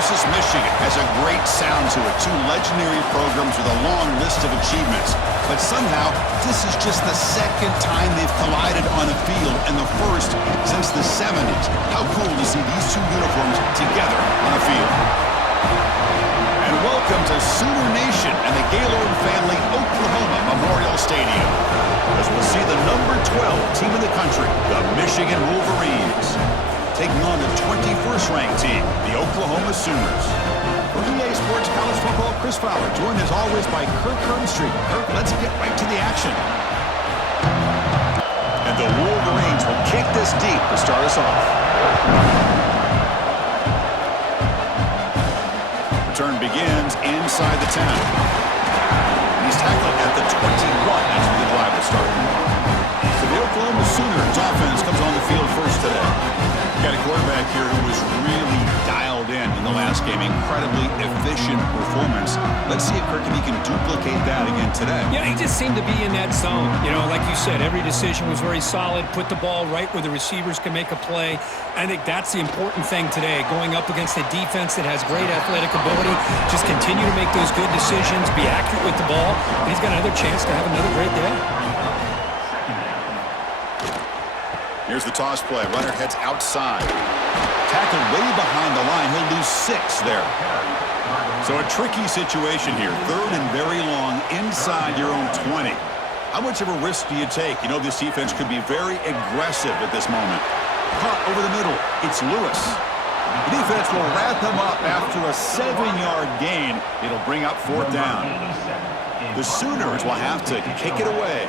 versus Michigan has a great sound to it. Two legendary programs with a long list of achievements. But somehow, this is just the second time they've collided on a field, and the first since the 70s. How cool to see these two uniforms together on a field. And welcome to Sooner Nation and the Gaylord family Oklahoma Memorial Stadium, as we'll see the number 12 team in the country, the Michigan Wolverines, taking on the 21st ranked team, the Oklahoma Sooners. For EA Sports College Football, Chris Fowler, joined as always by Kirk Herbstreit. Kirk, let's get right to the action. And the Wolverines will kick this deep to start us off. Return begins inside the 10. He's tackled at the 21. That's where the drive will start. So the Oklahoma Sooners offense comes on the field first today. Got a quarterback here who was really dialed in the last game. Incredibly efficient performance. Let's see if Kirby can duplicate that again today. Yeah, he just seemed to be in that zone. You know, like you said, every decision was very solid. Put the ball right where the receivers can make a play. I think that's the important thing today. Going up against a defense that has great athletic ability, just continue to make those good decisions, be accurate with the ball, and he's got another chance to have another great day. Here's the toss play. Runner heads outside. Tackled way behind the line. He'll lose 6 there. So a tricky situation here. Third and very long inside your own 20. How much of a risk do you take? You know this defense could be very aggressive at this moment. Caught over the middle. It's Lewis. The defense will wrap him up after a 7-yard gain. It'll bring up 4th down. The Sooners will have to kick it away.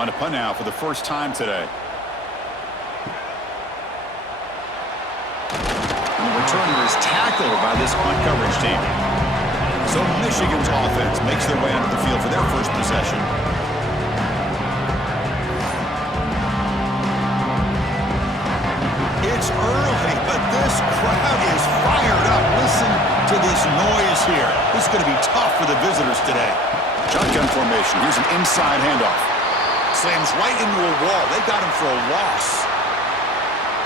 On a punt now for the first time today. Returner is tackled by this punt coverage team. So Michigan's offense makes their way onto the field for their first possession. It's early, but this crowd is fired up. Listen to this noise here. This is going to be tough for the visitors today. Shotgun formation. Here's an inside handoff. Slams right into a wall. They got him for a loss.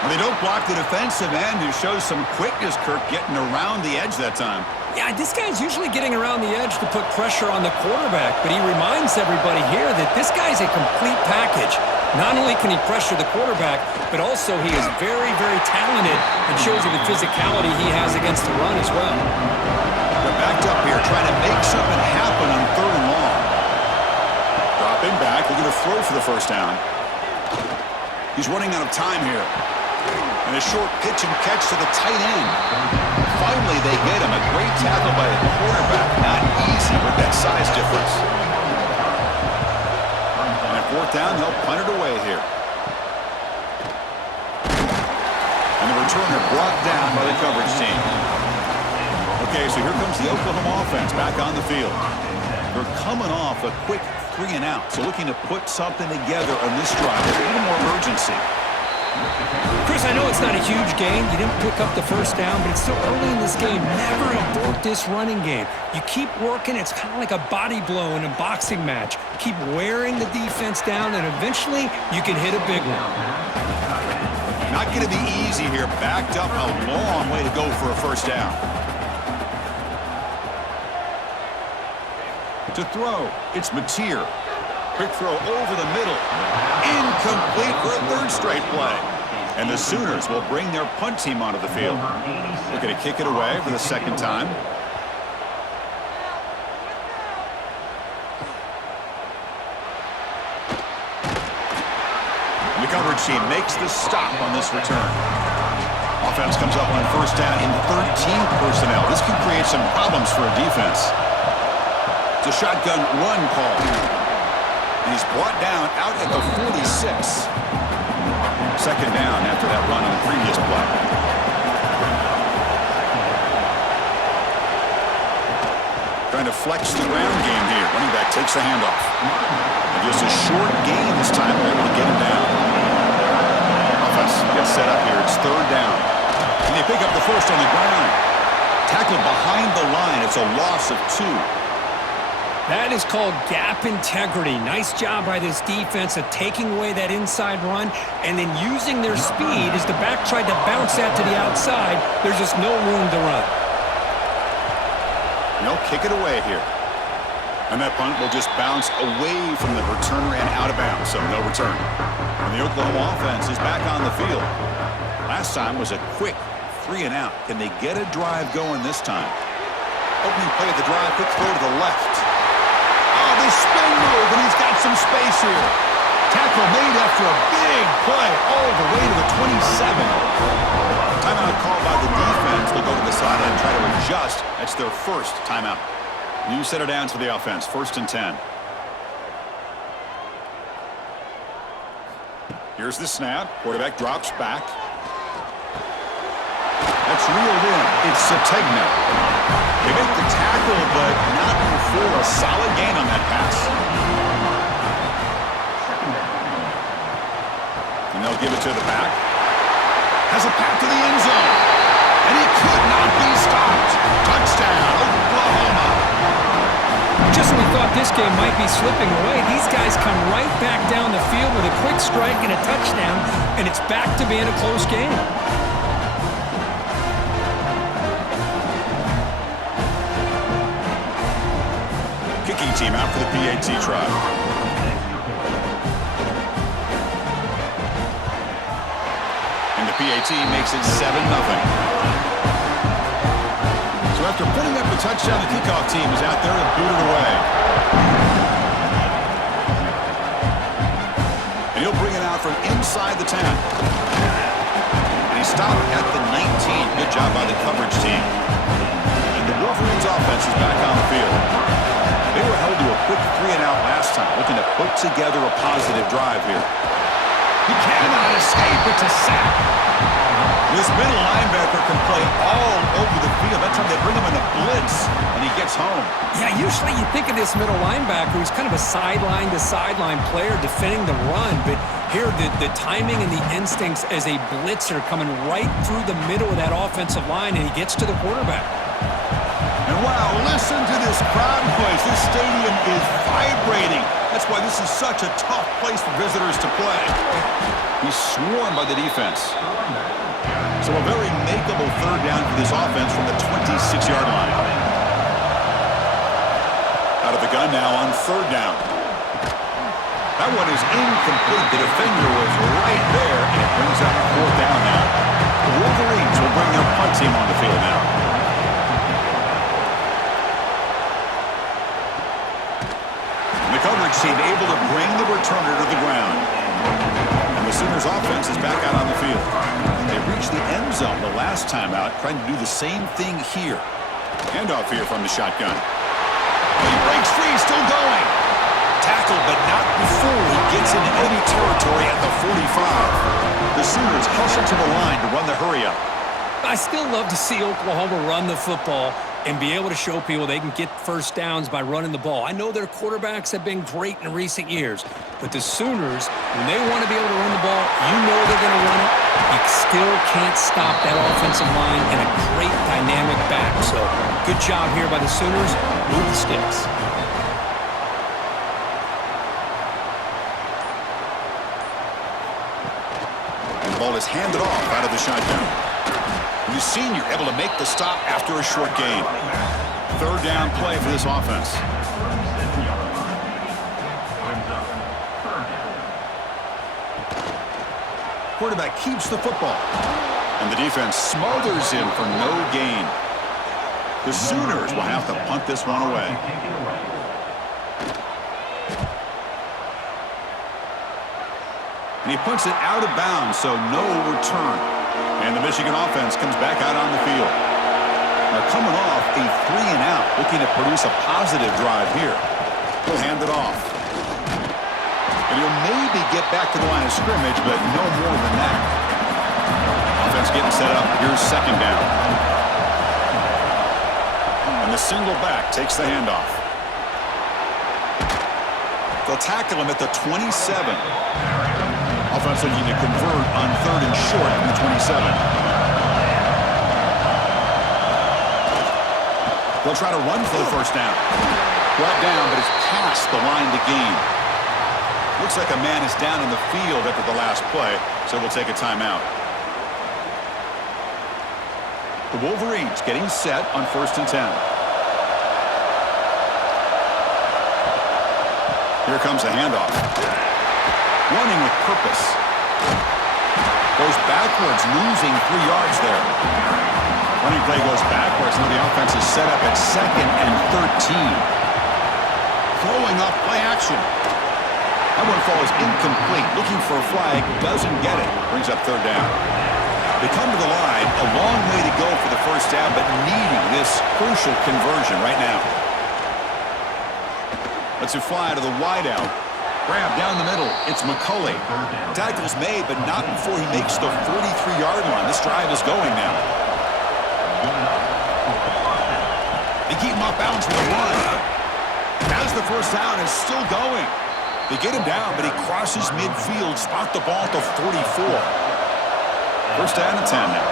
Well, they don't block the defensive end, who shows some quickness, Kirk, getting around the edge that time. Yeah, this guy's usually getting around the edge to put pressure on the quarterback, but he reminds everybody here that this guy's a complete package. Not only can he pressure the quarterback, but also he is very, very talented and shows you the physicality he has against the run as well. They're backed up here, trying to make something happen on 3rd and long. Dropping back, looking to throw for the first down. He's running out of time here. And a short pitch and catch to the tight end. Finally, they get him. A great tackle by the quarterback. Not easy with that size difference. And at 4th down, they'll punt it away here. And the returner brought down by the coverage team. Okay, so here comes the Oklahoma offense back on the field. They're coming off a quick 3 and out, so looking to put something together on this drive with a little more urgency. Chris, I know it's not a huge gain. You didn't pick up the first down, but it's still early in this game. Never abort this running game. You keep working. It's kind of like a body blow in a boxing match. Keep wearing the defense down, and eventually you can hit a big one. Not going to be easy here. Backed up a long way to go for a first down. To throw, it's Mateer. Quick throw over the middle. Incomplete for a 3rd straight play. And the Sooners will bring their punt team onto the field. Looking to kick it away for the 2nd time. And the coverage team makes the stop on this return. Offense comes up on 1st down in 13 personnel. This can create some problems for a defense. It's a shotgun run call. And he's brought down out at the 46. 2nd down after that run on the previous play. Trying to flex the ground game here. Running back takes the handoff. And just a short gain this time. They're able to get him down. Offense gets set up here. It's 3rd down. And they pick up the first on the ground. Tackled behind the line. It's a loss of 2. That is called gap integrity. Nice job by this defense of taking away that inside run and then using their speed as the back tried to bounce that to the outside. There's just no room to run. They'll kick it away here. And that punt will just bounce away from the returner and out of bounds, so no return. And the Oklahoma offense is back on the field. Last time was a quick 3-and-out. Can they get a drive going this time? Opening play of the drive, quick throw to the left. Oh, the spin move, and he's got some space here. Tackle made after a big play all the way to the 27. Timeout called by the defense. They'll go to the sideline and try to adjust. That's their first timeout. New set of downs for the offense. 1st and 10. Here's the snap. Quarterback drops back. That's reeled in. It's Sategna. They make the tackle, but not before a solid gain on that pass. And they'll give it to the back. Has a path to the end zone. And he could not be stopped. Touchdown, Oklahoma. Just when we thought this game might be slipping away, these guys come right back down the field with a quick strike and a touchdown, and it's back to being a close game. Kicking team out for the PAT try. And the PAT makes it 7-0. So after putting up a touchdown, the kickoff team is out there and boot it away. And he'll bring it out from inside the 10. And he stopped at the 19. Good job by the coverage team. And the Wolverines offense is back on the field. They were held to a quick 3-and-out last time, looking to put together a positive drive here. He cannot escape. It's a sack. This middle linebacker can play all over the field. That's when they bring him in the blitz, and he gets home. Yeah, usually you think of this middle linebacker who's kind of a sideline-to-sideline player defending the run, but here the timing and the instincts as a blitzer coming right through the middle of that offensive line, and he gets to the quarterback. And wow, listen to this crowd noise. This stadium is vibrating. That's why this is such a tough place for visitors to play. He's swarmed by the defense. So a very makeable 3rd down for this offense from the 26-yard line. Out of the gun now on 3rd down. That one is incomplete. The defender was right there, and it brings up 4th down now. The Wolverines will bring their punt team on the field now. The coverage team able to bring the returner to the ground. And the Sooners offense is back out on the field. They reached the end zone the last time out, trying to do the same thing here. Handoff here from the shotgun. He breaks free, still going. Tackled, but not before he gets into enemy territory at the 45. The Sooners hustle to the line to run the hurry-up. I still love to see Oklahoma run the football and be able to show people they can get first downs by running the ball. I know their quarterbacks have been great in recent years, but the Sooners, when they want to be able to run the ball, you know they're going to run it. You still can't stop that offensive line and a great dynamic back. So good job here by the Sooners. Move the sticks. And the ball is handed off out of the shotgun. The senior able to make the stop after a short gain. 3rd down play for this offense. Quarterback keeps the football. And the defense smothers him for no gain. The Sooners will have to punt this one away. And he punts it out of bounds, so no return. And the Michigan offense comes back out on the field. Now coming off a 3-and-out, looking to produce a positive drive here. He'll hand it off. And he'll maybe get back to the line of scrimmage, but no more than that. Offense getting set up. Here's 2nd down. And the single back takes the handoff. They'll tackle him at the 27. Offense looking to convert on 3rd and short from the 27. They'll try to run for the first down. Brought down, but it's past the line to gain. Looks like a man is down in the field after the last play, so we'll take a timeout. The Wolverines getting set on 1st and 10. Here comes the handoff. Running with purpose. Goes backwards, losing 3 yards there. Running play goes backwards. Now the offense is set up at 2nd and 13. Throwing off play action. That one falls incomplete. Looking for a flag. Doesn't get it. Brings up 3rd down. They come to the line. A long way to go for the first down, but needing this crucial conversion right now. Let's it fly to the wideout. Grab down the middle. It's McCulley. Tackle's made, but not before he makes the 43-yard line. This drive is going now. They keep him off bounds with a run. As the first down is still going. They get him down, but he crosses midfield. Spot the ball at the 44. First down and 10 now.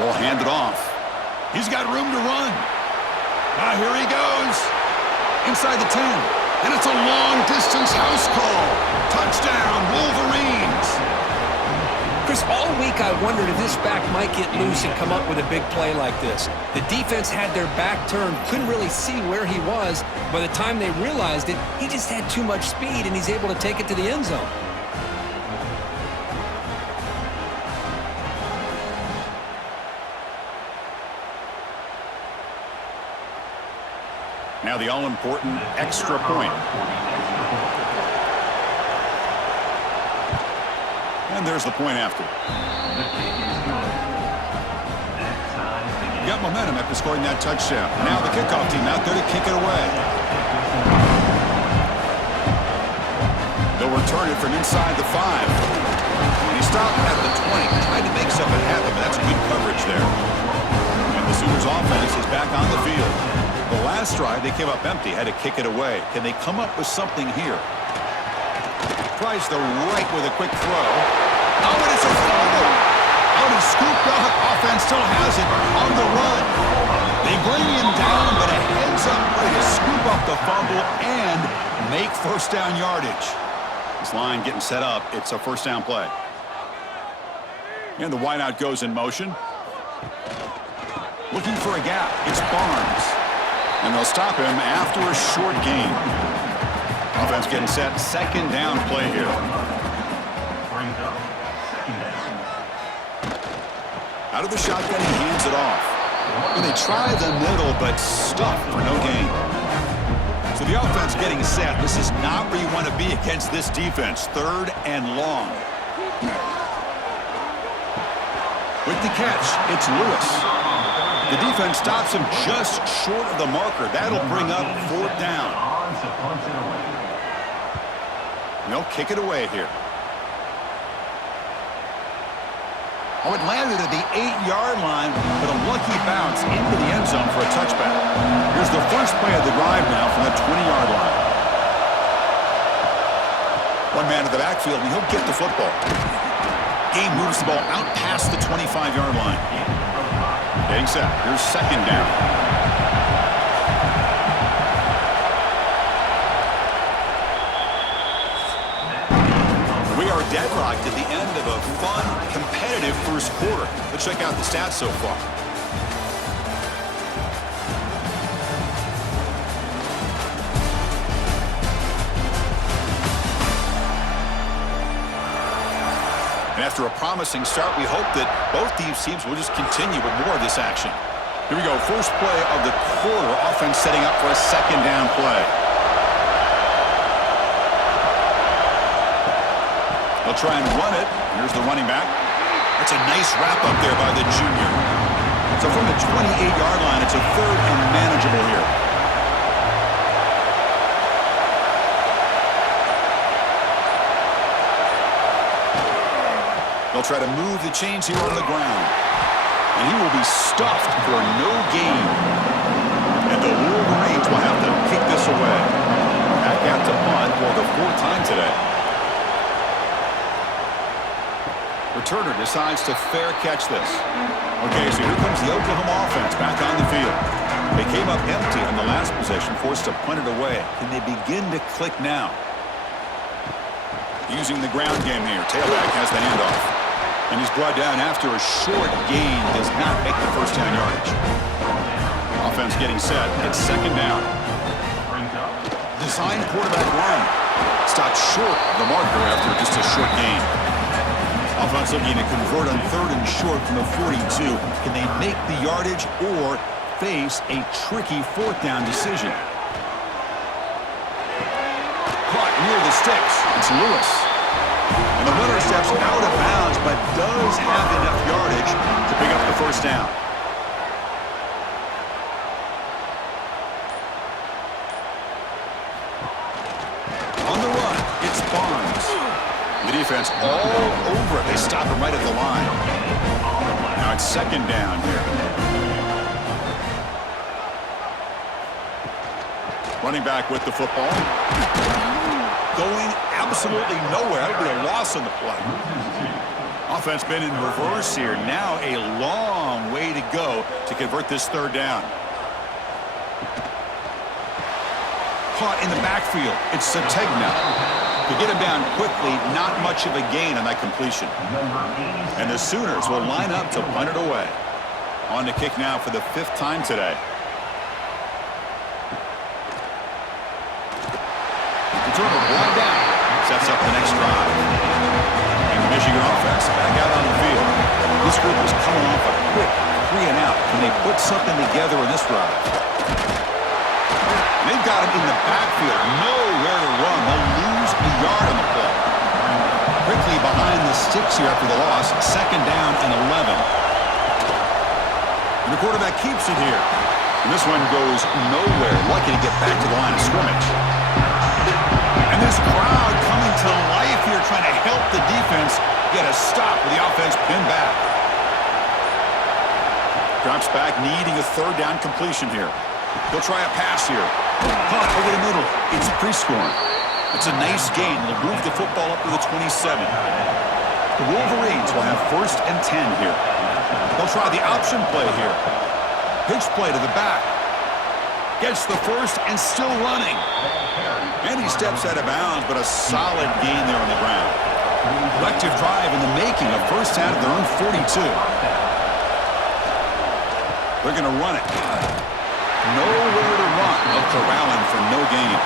Ball handed off. He's got room to run. Now here he goes. Inside the 10. And it's a long-distance house call. Touchdown, Wolverines. Chris, all week I wondered if this back might get loose and come up with a big play like this. The defense had their back turned, couldn't really see where he was. By the time they realized it, he just had too much speed, and he's able to take it to the end zone. Now the all-important extra point. And there's the point after. Got momentum after scoring that touchdown. Now the kickoff team out there to kick it away. They'll return it from inside the 5. And he stopped at the 20. Tried to make something happen, but that's good coverage there. And the Sooners offense is back on the field. The last drive, they came up empty, had to kick it away. Can they come up with something here? Tries the right with a quick throw. Oh, and it's a fumble. Oh, he's scooped up. Offense still has it on the run. They bring him down, but a heads-up play to scoop up the fumble and make first down yardage. This line getting set up. It's a first down play. And the wideout goes in motion. Looking for a gap. It's Barnes. And they'll stop him after a short gain. Offense getting set. Second down play here. Out of the shotgun, he hands it off. And they try the middle, but stuffed for no gain. So the offense getting set. This is not where you want to be against this defense. 3rd and long. With the catch, it's Lewis. The defense stops him just short of the marker. That'll bring up 4th down. And they'll kick it away here. Oh, it landed at the 8-yard line, but a lucky bounce into the end zone for a touchback. Here's the first play of the drive now from the 20-yard line. One man at the backfield, and he'll get the football. Game moves the ball out past the 25-yard line. Getting set. Here's second down. We are deadlocked at the end of a fun, competitive first quarter. Let's check out the stats so far. And after a promising start, we hope that both these teams will just continue with more of this action. Here we go. First play of the quarter. Offense setting up for a second down play. They'll try and run it. Here's the running back. That's a nice wrap up there by the junior. So from the 28-yard line, it's a 3rd and manageable here. They'll try to move the chains here on the ground. And he will be stuffed for no gain. And the Wolverines will have to kick this away. Back out to punt for the 4th time today. Returner decides to fair catch this. Okay, so here comes the Oklahoma offense back on the field. They came up empty on the last possession, forced to punt it away. Can they begin to click now? Using the ground game here. Tailback has the handoff. And he's brought down after a short gain. Does not make the first down yardage. Offense getting set. It's second down. Design quarterback run. Stopped short of the marker after just a short gain. Offense looking to convert on third and short from the 42. Can they make the yardage or face a tricky fourth down decision? Caught near the sticks. It's Lewis. And the runner steps out of bounds, but does have enough yardage to pick up the first down. On the run, it's Barnes. The defense all over it. They stop him right at the line. Now it's second down here. Running back with the football. Going absolutely nowhere. That would be a loss on the play. Offense been in reverse here. Now a long way to go to convert this third down. Caught in the backfield. It's Sategna. To get him down quickly, not much of a gain on that completion. And the Sooners will line up to punt it away. On to kick now for the 5th time today. Turner brought down. Sets up the next drive. And the Michigan offense back out on the field. This group is coming off a quick 3 and out. Can they put something together in this drive? They've got him in the backfield. Nowhere to run. They'll lose a yard on the play. Quickly behind the sticks here after the loss. Second down and 11. And the quarterback keeps it here. And this one goes nowhere. Lucky to get back to the line of scrimmage. And this crowd coming to life here, trying to help the defense get a stop with the offense pinned back. Drops back, needing a third down completion here. He'll try a pass here. Caught over the middle. It's Prescorn. It's a nice gain. They'll move the football up to the 27. The Wolverines will have 1st and 10 here. They'll try the option play here. Pitch play to the back. Gets the first and still running. And he steps out of bounds, but a solid gain there on the ground. Collective drive in the making, a first out of their own 42. They're going to run it. Nowhere to run. They'll corral him for no gain.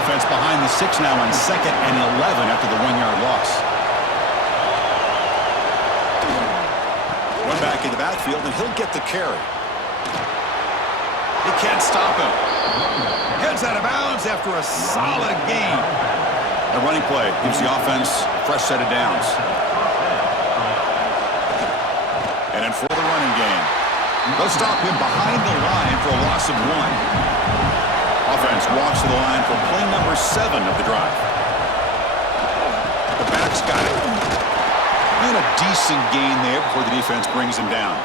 Offense behind the 6 now on 2nd and 11 after the 1-yard loss. Run back in the backfield, and he'll get the carry. He can't stop him. Heads out of bounds after a solid gain. A running play gives the offense a fresh set of downs. And then for the running game. They'll stop him behind the line for a loss of 1. Offense walks to the line for play number 7 of the drive. The back's got it. And a decent gain there before the defense brings him down.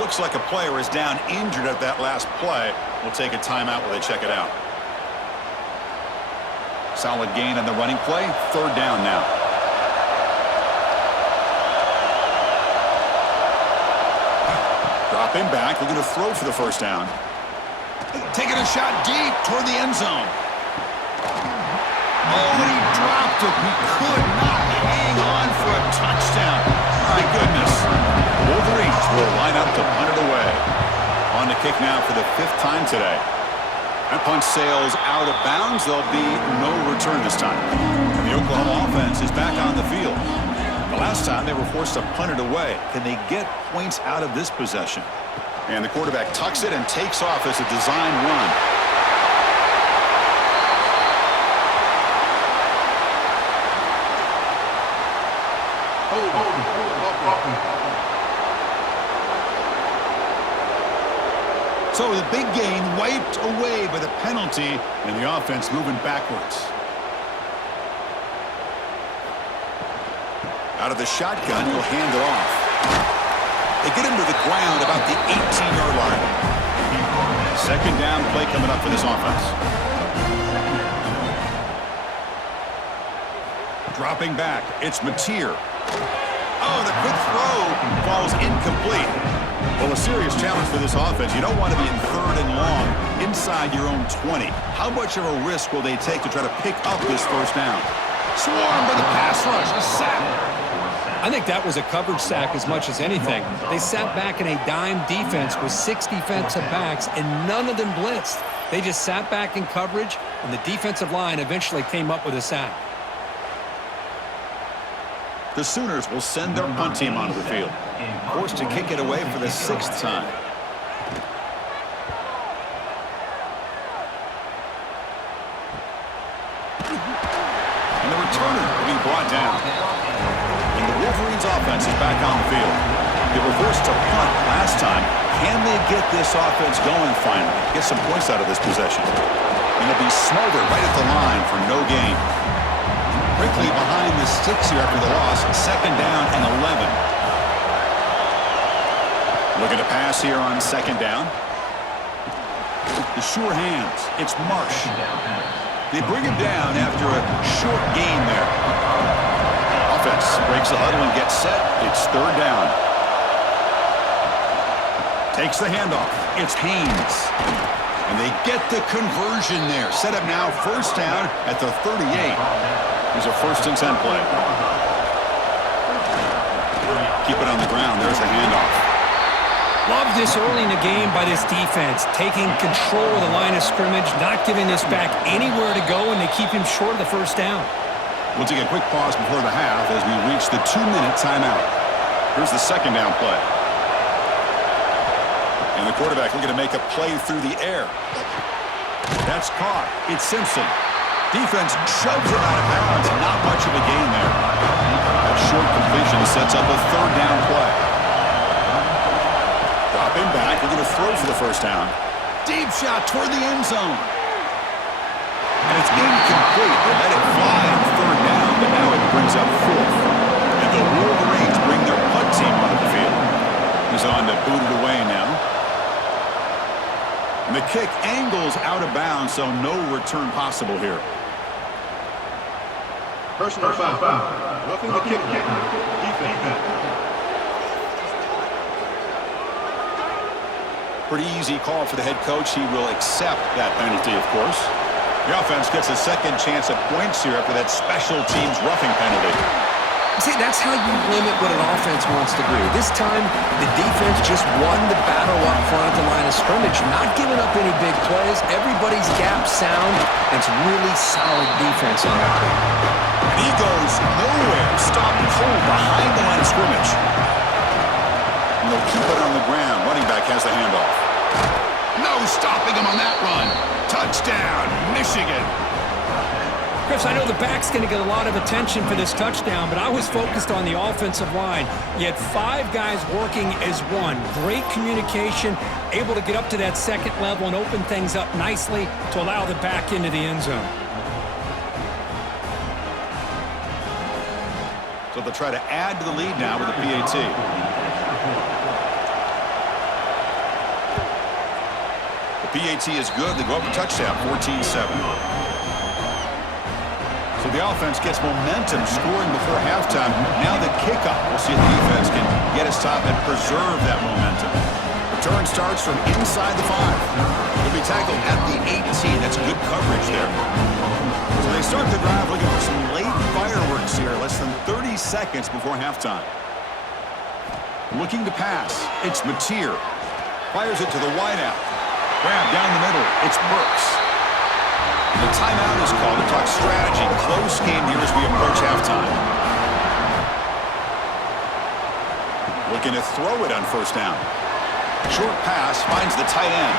Looks like a player is down injured at that last play. We'll take a timeout while they check it out. Solid gain on the running play. Third down now. Dropping back. Looking to throw for the first down. Taking a shot deep toward the end zone. Oh, and he dropped it. He could not hang on for a touchdown. My goodness. Wolverines will line up to punt it away. On the kick now for the 5th time today. That punt sails out of bounds. There'll be no return this time. And the Oklahoma offense is back on the field. The last time they were forced to punt it away. Can they get points out of this possession? And the quarterback tucks it and takes off as a design run. So the big gain wiped away by the penalty, and the offense moving backwards. Out of the shotgun, he'll hand it off. They get him to the ground about the 18-yard line. Second down play coming up for this offense. Dropping back, it's Mateer. Oh, the quick throw falls incomplete. Well, a serious challenge for this offense. You don't want to be in 3rd and long inside your own 20. How much of a risk will they take to try to pick up this first down? Swarmed by the pass rush, a sack. I think that was a coverage sack as much as anything. They sat back in a dime defense with 6 defensive backs, and none of them blitzed. They just sat back in coverage, and the defensive line eventually came up with a sack. The Sooners will send their punt team onto the field, forced to kick it away for the 6th time. And the returner will be brought down. And the Wolverines offense is back on the field. They were forced to punt last time. Can they get this offense going finally? Get some points out of this possession. And it'll be smothered right at the line for no gain. Quickly behind the sticks here after the loss. 2nd down and 11. Looking to pass here on 2nd down. The sure hands. It's Marsh. They bring him down after a short gain there. Offense breaks the huddle and gets set. It's 3rd down. Takes the handoff. It's Haynes. And they get the conversion there. Set up now 1st down at the 38. Here's a 1st and 10 play. Keep it on the ground. There's the handoff. Love this early in the game by this defense, taking control of the line of scrimmage, not giving this back anywhere to go, and they keep him short of the 1st down. We'll take a quick pause before the half as we reach the 2-minute timeout. Here's the 2nd down play. And the quarterback looking to make a play through the air. That's caught. It's Simpson. Defense shoves it out of bounds. Not much of a gain there. That short completion sets up a 3rd down play. Drop him back. We're going to throw for the 1st down. Deep shot toward the end zone. And it's incomplete. They let it fly on 3rd down, but now it brings up 4th. And the Wolverines bring their punt team onto the field. He's on to boot it away now. And the kick angles out of bounds, so no return possible here. Personal foul. Roughing the kick. Defense. Pretty easy call for the head coach. He will accept that penalty, of course. The offense gets a 2nd chance at points here after that special teams roughing penalty. See, that's how you limit what an offense wants to do. This time, the defense just won the battle up front at the line of scrimmage, not giving up any big plays. Everybody's gap sound. It's really solid defense on that play. And he goes nowhere. Stopped cold behind the line of scrimmage. And they'll keep it on the ground. Running back has the handoff. No stopping him on that run. Touchdown, Michigan. Chris, I know the back's going to get a lot of attention for this touchdown, but I was focused on the offensive line. You had 5 guys working as one. Great communication, able to get up to that 2nd level and open things up nicely to allow the back into the end zone. So they'll try to add to the lead now with a PAT. The PAT is good. They go up a touchdown, 14-7. So the offense gets momentum scoring before halftime. Now the kickoff. We'll see if the defense can get his top and preserve that momentum. Return starts from inside the 5. He'll be tackled at the 18. That's good coverage there. So they start the drive looking for some late fireworks here. Less than 30 seconds before halftime. Looking to pass. It's Mateer. Fires it to the wideout. Grab down the middle. It's Burks. The timeout is called to talk strategy. Close game here as we approach halftime. Looking to throw it on 1st down. Short pass finds the tight end.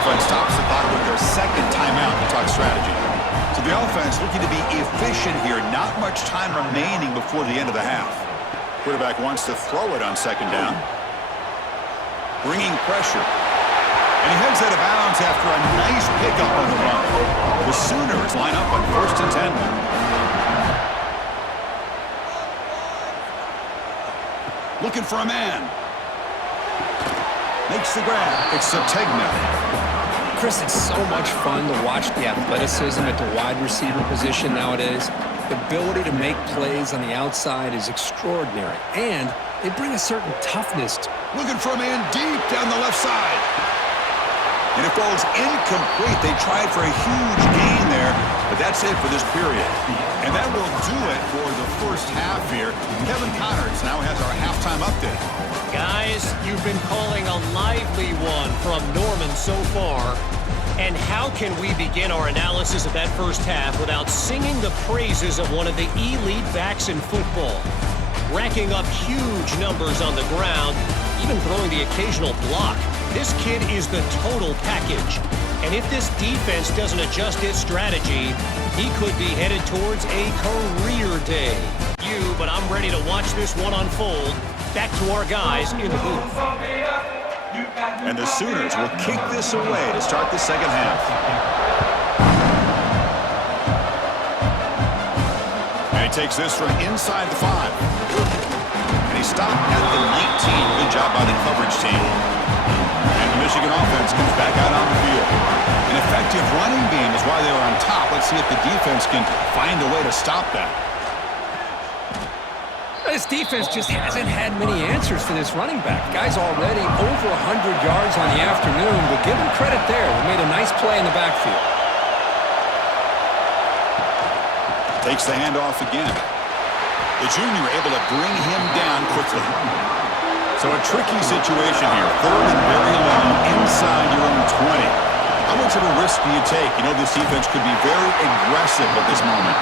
Offense stops the clock with their 2nd timeout to talk strategy. So the offense looking to be efficient here. Not much time remaining before the end of the half. Quarterback wants to throw it on 2nd down. Bringing pressure. And he heads out of bounds after a nice pickup on the run. The Sooners line up on 1st and 10. Looking for a man. Makes the grab. It's Sategna. Chris, it's so much fun to watch the athleticism at the wide receiver position nowadays. The ability to make plays on the outside is extraordinary. And they bring a certain toughness. Looking for a man deep down the left side. And it falls incomplete. They tried for a huge gain there, but that's it for this period. And that will do it for the first half here. Kevin Connors now has our halftime update. Guys, you've been calling a lively one from Norman so far. And how can we begin our analysis of that first half without singing the praises of one of the elite backs in football? Racking up huge numbers on the ground, even throwing the occasional block. This kid is the total package. And if this defense doesn't adjust its strategy, he could be headed towards a career day. But I'm ready to watch this one unfold. Back to our guys in the booth. And the Sooners will kick this away to start the second half. And he takes this from inside the 5. And he stopped at the 19. Good job by the coverage team. And the Michigan offense comes back out on the field. An effective running beam is why they were on top. Let's see if the defense can find a way to stop that. This defense just hasn't had many answers for this running back. Guy's already over 100 yards on the afternoon, but give him credit there. He made a nice play in the backfield. Takes the handoff again. The junior able to bring him down quickly. So a tricky situation here. Third and very long inside your own 20. How much of a risk do you take? You know this defense could be very aggressive at this moment.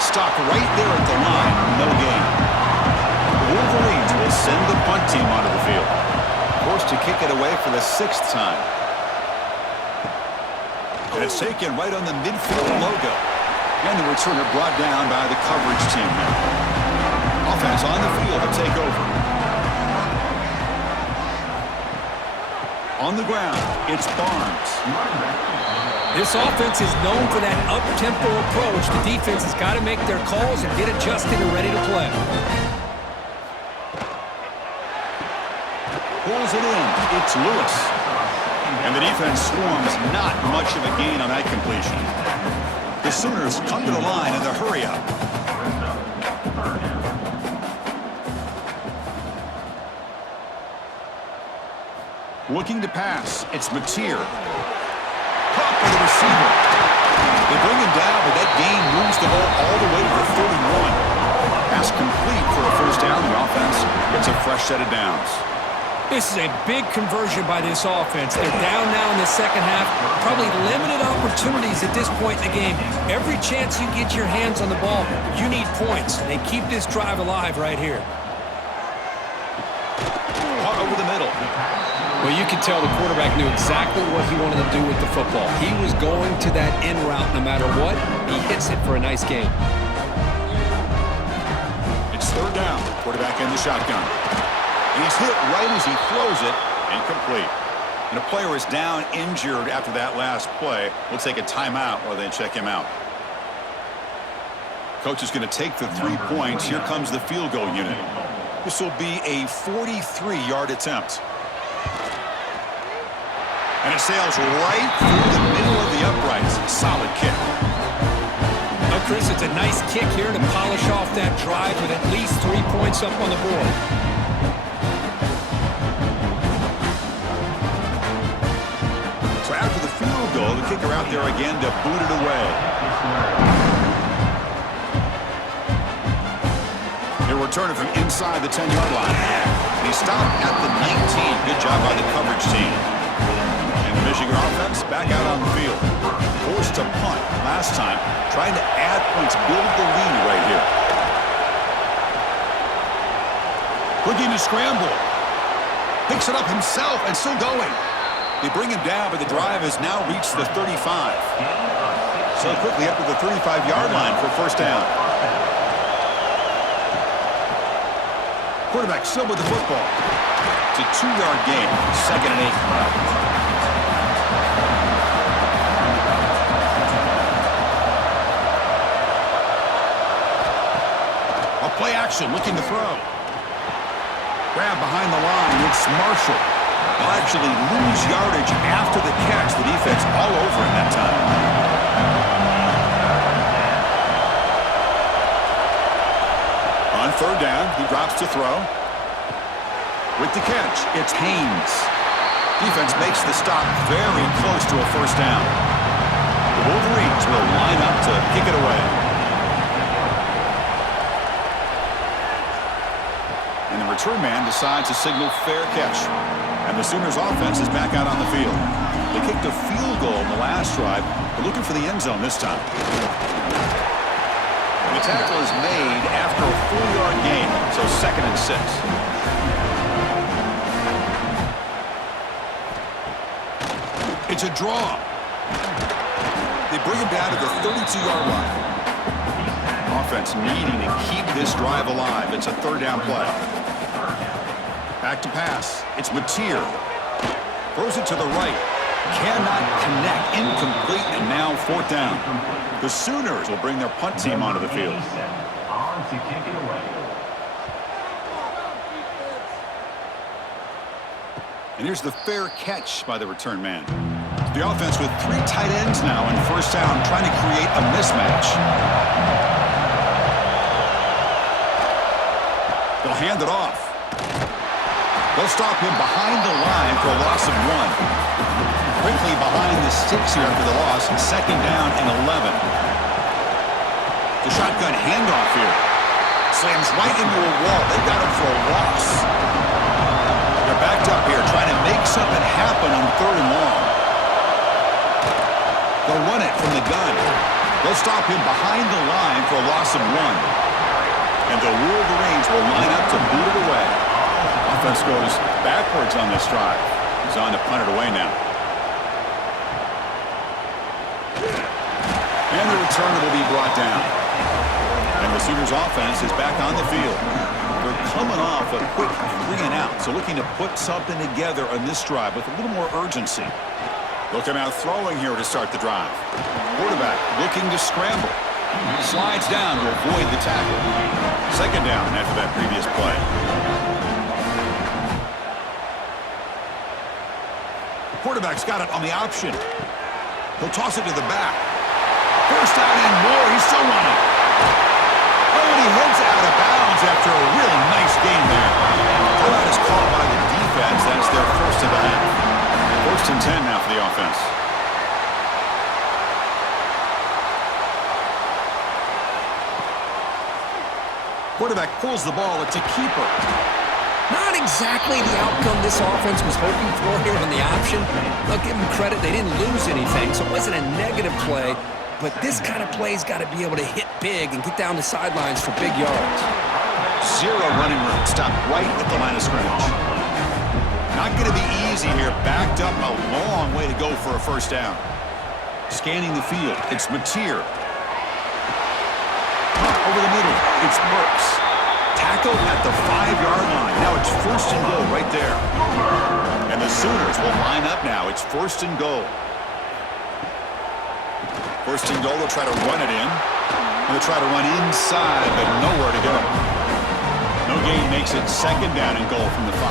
Stop right there at the line. No gain. The Wolverines will send the punt team onto the field. Forced to kick it away for the 6th time. And it's taken right on the midfield logo. And the returner brought down by the coverage team now. Offense on the field to take over. On the ground, it's Barnes. This offense is known for that up-tempo approach. The defense has got to make their calls and get adjusted and ready to play. Pulls it in. It's Lewis. And the defense swarms. Not much of a gain on that completion. The Sooners come to the line in the hurry-up. Looking to pass. It's Mateer. Caught by the receiver. They bring him down, but that gain moves the ball all the way to the 31. Pass complete for a first down. The offense gets a fresh set of downs. This is a big conversion by this offense. They're down now in the second half. Probably limited opportunities at this point in the game. Every chance you get your hands on the ball, you need points. They keep this drive alive right here. Caught over the middle. Well, you can tell the quarterback knew exactly what he wanted to do with the football. He was going to that in route no matter what. He hits it for a nice gain. It's third down. Quarterback in the shotgun. He's hit right as he throws it. Incomplete. And a player is down injured after that last play. We'll take a timeout while they check him out. Coach is going to take the 3 points. Here comes the field goal unit. This will be a 43-yard attempt. And it sails right through the middle of the uprights. Solid kick. Now, Chris, it's a nice kick here to polish off that drive with at least 3 points up on the board. So after the field goal, the kicker out there again to boot it away. They're returning from inside the 10-yard line. And he stopped at the 19. Good job by the coverage team. And the Michigan offense back out on the field. Forced to punt last time. Trying to add points, build the lead right here. Looking to scramble. Picks it up himself and still going. They bring him down, but the drive has now reached the 35. So quickly up to the 35-yard line for first down. Quarterback still with the football. It's a 2-yard gain. 2nd and 8. Play action, looking to throw. Grab behind the line, it's Marshall. They'll actually lose yardage after the catch. The defense all over him that time. On third down, he drops to throw. With the catch, it's Haynes. Defense makes the stop very close to a first down. The Wolverines will line up to kick it away. And the return man decides to signal fair catch. And the Sooners offense is back out on the field. They kicked a field goal in the last drive. They're looking for the end zone this time. And the tackle is made after a 4-yard gain, so 2nd and 6. It's a draw. They bring him down to the 32-yard line. Offense needing to keep this drive alive. It's a 3rd down play. Back to pass. It's Mateer. Throws it to the right. Cannot connect. Incomplete, and now 4th down. The Sooners will bring their punt team onto the field. And here's the fair catch by the return man. The offense with 3 tight ends now in 1st down, trying to create a mismatch. They'll hand it off. They'll stop him behind the line for a loss of 1. Quickly behind the sticks here after the loss. 2nd down and 11. The shotgun handoff here. Slams right into a wall. They got him for a loss. They're backed up here trying to make something happen on 3rd and long. They'll run it from the gun. They'll stop him behind the line for a loss of 1. And the Wolverines will line up to boot it away. Offense goes backwards on this drive. He's on to punt it away now. And the return will be brought down. And the Sooners offense is back on the field. They're coming off a quick 3 and out, so looking to put something together on this drive with a little more urgency. They'll come out throwing here to start the drive. Quarterback looking to scramble. Slides down to avoid the tackle. 2nd down after that previous play. The quarterback's got it on the option. He'll toss it to the back. 1st down and more. He's still running. Oh, and he heads out of bounds after a really nice game there. Timeout is called by the defense. That's their 1st of the half. 1st and 10 now for the offense. Quarterback pulls the ball. It's a keeper. Not exactly the outcome this offense was hoping for here on the option. I'll give them credit. They didn't lose anything, so it wasn't a negative play. But this kind of play's got to be able to hit big and get down the sidelines for big yards. 0 running room. Stopped right at the line of scrimmage. Not going to be easy here. Backed up a long way to go for a 1st down. Scanning the field. It's Mateer. Over the middle. It's Burks. Tackled at the 5-yard line. Now it's 1st and goal right there. And the Sooners will line up now. It's 1st and goal. 1st and goal. They'll try to run it in. They'll try to run inside, but nowhere to go. No gain makes it 2nd down and goal from the 5.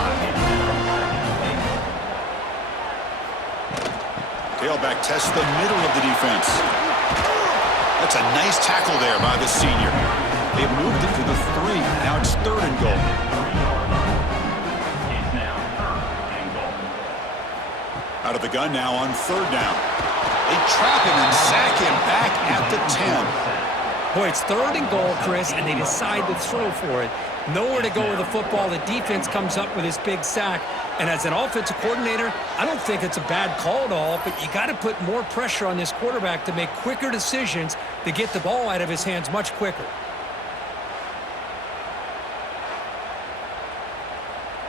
Tailback tests the middle of the defense. That's a nice tackle there by the senior. They've moved it to the 3. Now it's 3rd and goal. Out of the gun now on 3rd down. They trap him and sack him back at the 10. Boy, it's 3rd and goal, Chris, and they decide to throw for it. Nowhere to go with the football. The defense comes up with this big sack. And as an offensive coordinator, I don't think it's a bad call at all, but you got to put more pressure on this quarterback to make quicker decisions to get the ball out of his hands much quicker.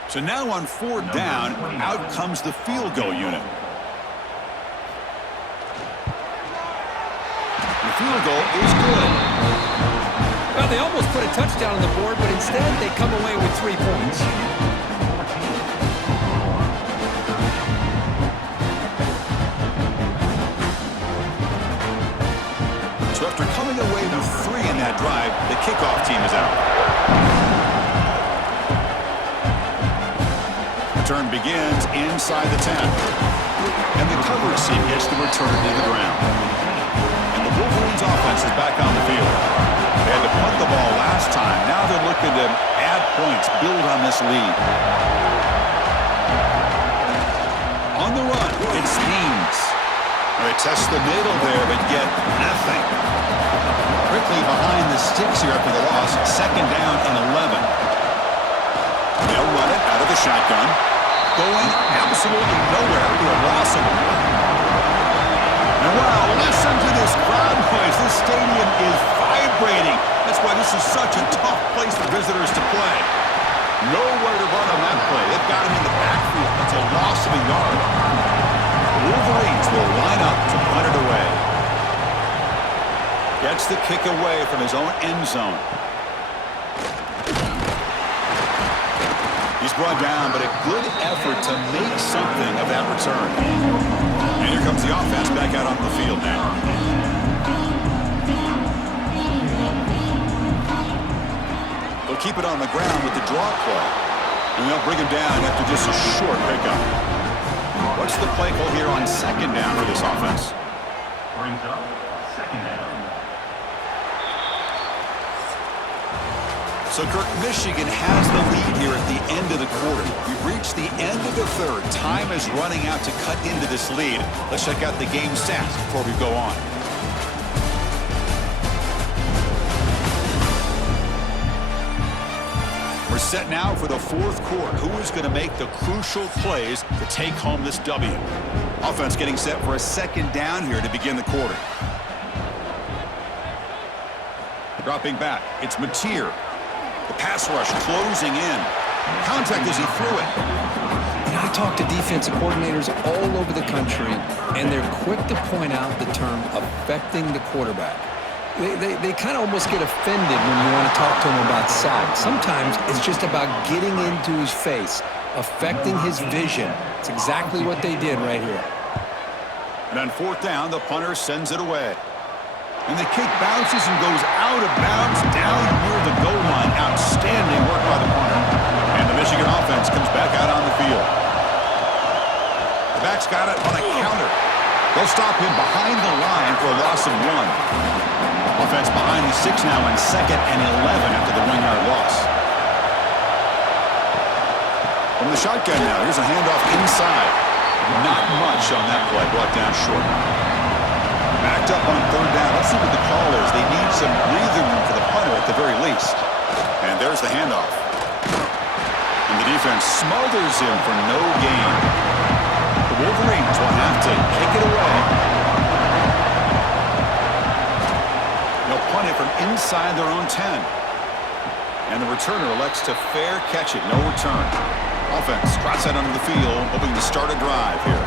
So now on 4th down, out comes the field goal unit. The field goal is good. Well, they almost put a touchdown on the board, but instead they come away with 3 points. So after coming away with 3 in that drive, the kickoff team is out. Return begins inside the 10. And the coverage team gets the return to the ground. And the Wolverines offense is back on the field. They had to punt the ball last time. Now they're looking to add points, build on this lead. On the run, it's Haynes. They test the middle there, but get nothing. Quickly behind the sticks here after the loss. Second down and 11. They'll run it out of the shotgun. Going absolutely nowhere to a loss of 1. And wow, listen to this crowd noise. This stadium is vibrating. That's why this is such a tough place for visitors to play. Nowhere to run on that play. They've got him in the backfield. That's a loss of a yard. The Wolverines will line up to punt it away. Gets the kick away from his own end zone. He's brought down, but a good effort to make something of that return. And here comes the offense back out on the field now. They'll keep it on the ground with the draw play. And they'll bring him down after just a short pickup. What's the play call here on second down for this offense? Brings up second down. So, Kirk, Michigan has the lead here at the end of the quarter. We've reached the end of the third. Time is running out to cut into this lead. Let's check out the game stats before we go on. We're set now for the fourth quarter. Who is going to make the crucial plays to take home this W? Offense getting set for a second down here to begin the quarter. Dropping back, it's Mateer. The pass rush closing in. Contact as he threw it. And I talk to defensive coordinators all over the country, and they're quick to point out the term affecting the quarterback. They kind of almost get offended when you want to talk to them about sacks. Sometimes it's just about getting into his face, affecting his vision. It's exactly what they did right here. And on fourth down, the punter sends it away. And the kick bounces and goes out of bounds down near the goal line. Outstanding work by the punter. And the Michigan offense comes back out on the field. The back's got it on a counter. They'll stop him behind the line for a loss of 1. Offense behind the 6 now in second and 11 after the 1-yard loss. From the shotgun now, here's a handoff inside. Not much on that play, brought down short. Backed up on third down. Let's see what the call is. They need some breathing room for the punter at the very least. And there's the handoff. And the defense smothers him for no gain. The Wolverines will have to kick it away. They'll punt it from inside their own 10. And the returner elects to fair catch it. No return. Offense trots out onto the field, hoping to start a drive here.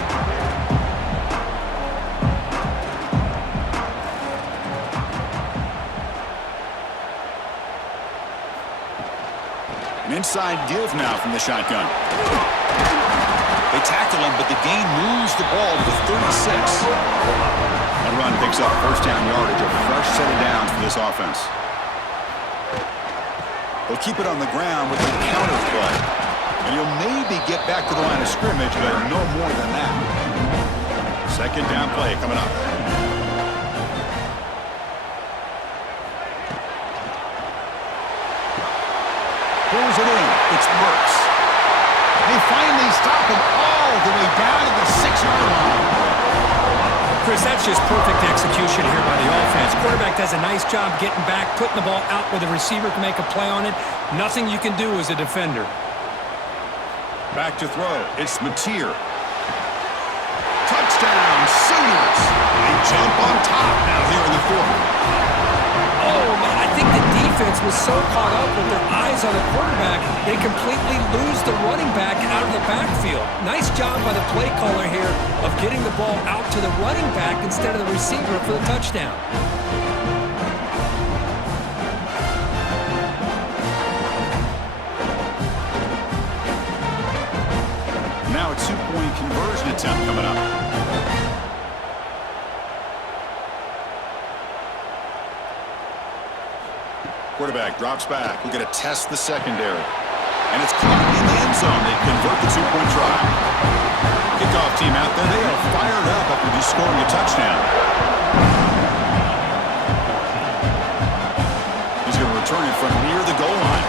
An inside give now from the shotgun. They tackle him, but the gain moves the ball to the 36. That run picks up first down yardage, a fresh set of downs for this offense. They'll keep it on the ground with a counter play. And he'll maybe get back to the line of scrimmage, but no more than that. Second down play coming up. Pulls it in. It's Mertz. They finally stop him all the way down to the 6-yard line. Chris, that's just perfect execution here by the offense. Quarterback does a nice job getting back, putting the ball out where the receiver can make a play on it. Nothing you can do as a defender. Back to throw. It's Mateer. Touchdown, Sooners. They jump on top now here in the fourth. Oh, man, I think the defense was so caught up with their eyes on the quarterback, they completely lose the running back out of the backfield. Nice job by the play caller here of getting the ball out to the running back instead of the receiver for the touchdown. Now a two-point conversion attempt coming up. Quarterback drops back. We're going to test the secondary. And it's caught in the end zone. They convert the two-point try. Kickoff team out there. They are fired up after just scoring a touchdown. He's going to return it from near the goal line.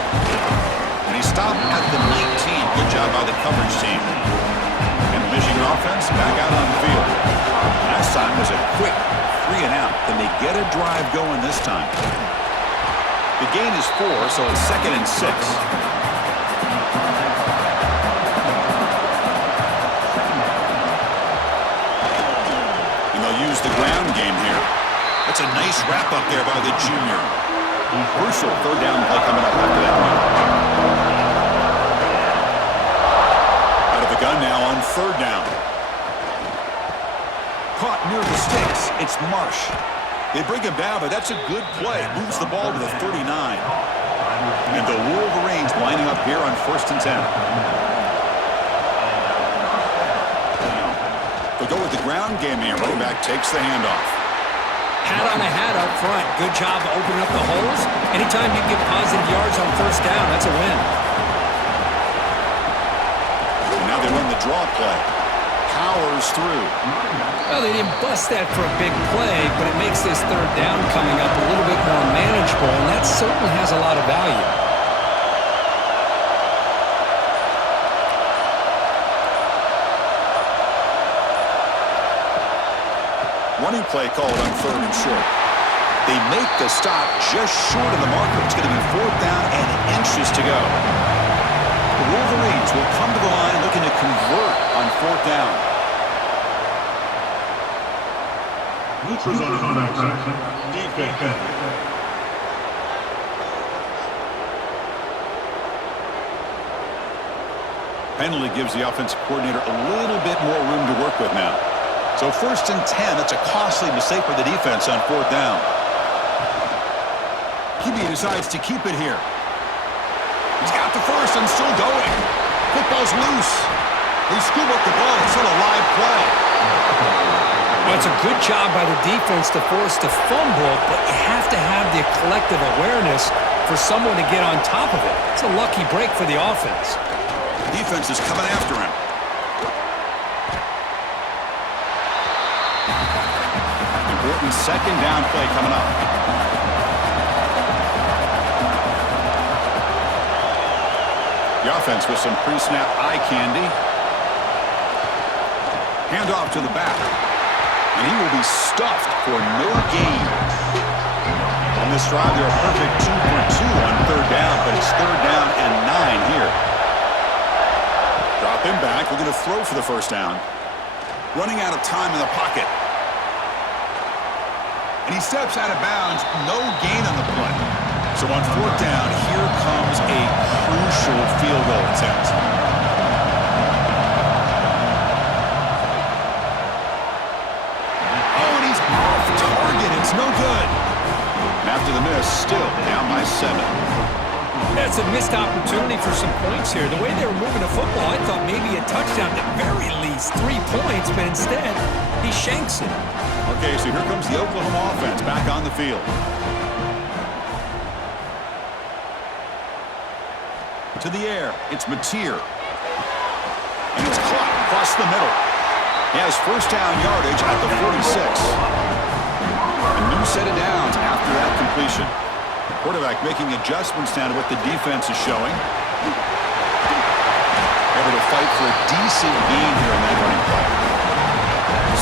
And he stopped at the 19. Good job by the coverage team. And the Michigan offense back out on the field. Last time was a quick 3 and out. Can they get a drive going this time? The gain is 4, so it's 2nd and 6. And they'll use the ground game here. That's a nice wrap up there by the junior. Crucial 3rd down play coming up after that one. Out of the gun now on 3rd down. Caught near the sticks. It's Marsh. They bring him down, but that's a good play. Moves the ball to the 39. And the Wolverines lining up here on 1st and 10. They'll go with the ground game here. Running back takes the handoff. Hat on a hat up front. Good job of opening up the holes. Anytime you get positive yards on 1st down, that's a win. And now they run the draw play. Powers through. Well, they didn't bust that for a big play, but it makes this 3rd down coming up a little bit more manageable, and that certainly has a lot of value. Running play called on 3rd and short. They make the stop just short of the marker. It's going to be 4th down and inches to go. The Wolverines will come to the line looking to convert on 4th down. Defense. Penalty gives the offensive coordinator a little bit more room to work with now. So 1st and 10, that's a costly mistake for the defense on 4th down. QB decides to keep it here. He's got the first and still going. Football's loose. They scoop up the ball. It's still a live play. Well, it's a good job by the defense to force the fumble, but you have to have the collective awareness for someone to get on top of it. It's a lucky break for the offense. Defense is coming after him. Important 2nd down play coming up. The offense with some pre-snap eye candy. Hand off to the back. And he will be stuffed for no gain. On this drive, they're a perfect 2 for 2 on 3rd down, but it's 3rd down and 9 here. Drop him back. We're going to throw for the 1st down. Running out of time in the pocket. And he steps out of bounds. No gain on the play. So on 4th down, here comes a crucial field goal attempt. Oh, and he's off target. It's no good. And after the miss, still down by 7. That's a missed opportunity for some points here. The way they were moving the football, I thought maybe a touchdown at the very least. 3 points, but instead, he shanks it. Okay, so here comes the Oklahoma offense back on the field. To the air, it's Mateer. And it's caught across the middle. He has 1st down yardage at the 46. A new set of downs after that completion. Quarterback making adjustments down to what the defense is showing. Able to fight for a decent gain here in that running play.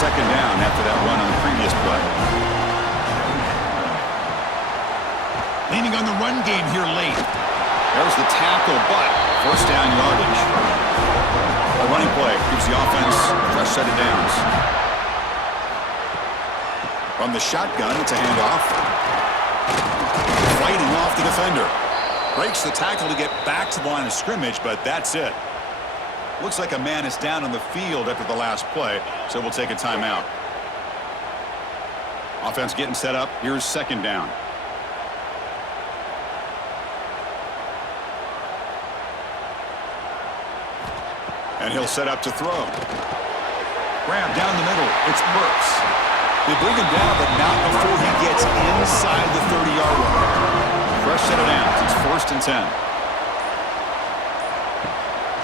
2nd down after that run on the previous play. Leaning on the run game here late. There's the tackle, but 1st down yardage. A running play gives the offense a fresh set of downs. From the shotgun, it's a handoff. Fighting off the defender. Breaks the tackle to get back to the line of scrimmage, but that's it. Looks like a man is down on the field after the last play, so we'll take a timeout. Offense getting set up. Here's 2nd down. And he'll set up to throw. Grab down the middle. It's Burks. They bring him down, but not before he gets inside the 30-yard line. Fresh set of downs. It's 1st and 10.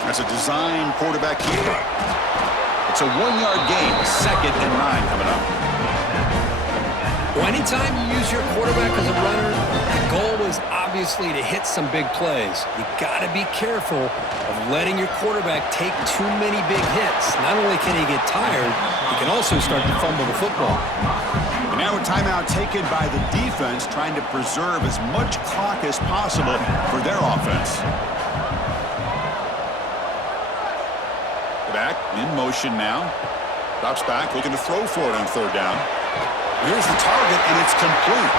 That's a design quarterback keeper. It's a 1-yard gain. 2nd and 9 coming up. Well, anytime you use your quarterback as a runner, the goal is obviously to hit some big plays. You got to be careful of letting your quarterback take too many big hits. Not only can he get tired, he can also start to fumble the football. And now a timeout taken by the defense, trying to preserve as much clock as possible for their offense. Back in motion now. Drops back, looking to throw for it on third down. Here's the target, and it's complete.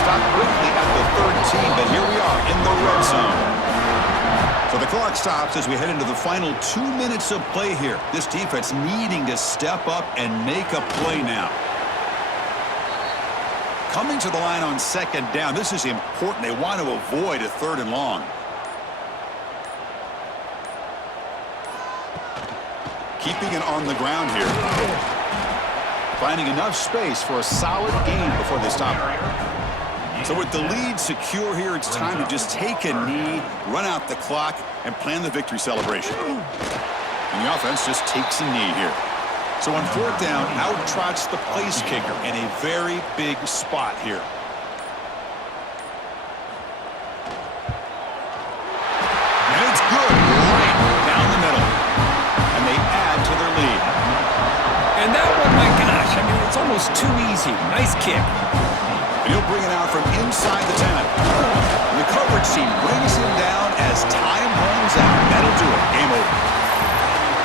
Stopped quickly at the 13, but here we are in the red zone. So the clock stops as we head into the final 2 minutes of play here. This defense needing to step up and make a play now. Coming to the line on second down, this is important. They want to avoid a third and long. Keeping it on the ground here. Finding enough space for a solid gain before they stop it. So with the lead secure here, it's time to just take a knee, run out the clock, and plan the victory celebration. And the offense just takes a knee here. So on fourth down, out trots the place kicker in a very big spot here. And it's good right down the middle. And they add to their lead. And that one, my gosh, I mean, it's almost too easy. Nice kick. And he'll bring it out from inside the 10. And the coverage team brings him down as time runs out. That'll do it. Game over.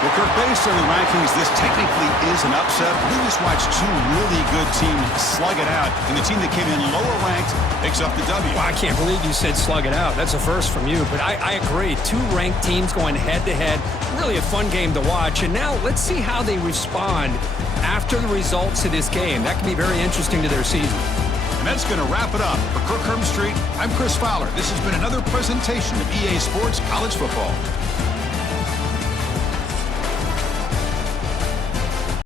Well, Kirk, based on the rankings, this technically is an upset. We just watched two really good teams slug it out, and the team that came in lower ranked picks up the W. Well, I can't believe you said slug it out. That's a first from you, but I agree. Two ranked teams going head-to-head. Really a fun game to watch. And now let's see how they respond after the results of this game. That could be very interesting to their season. And that's going to wrap it up. For Kirk Herbstreit, I'm Chris Fowler. This has been another presentation of EA Sports College Football.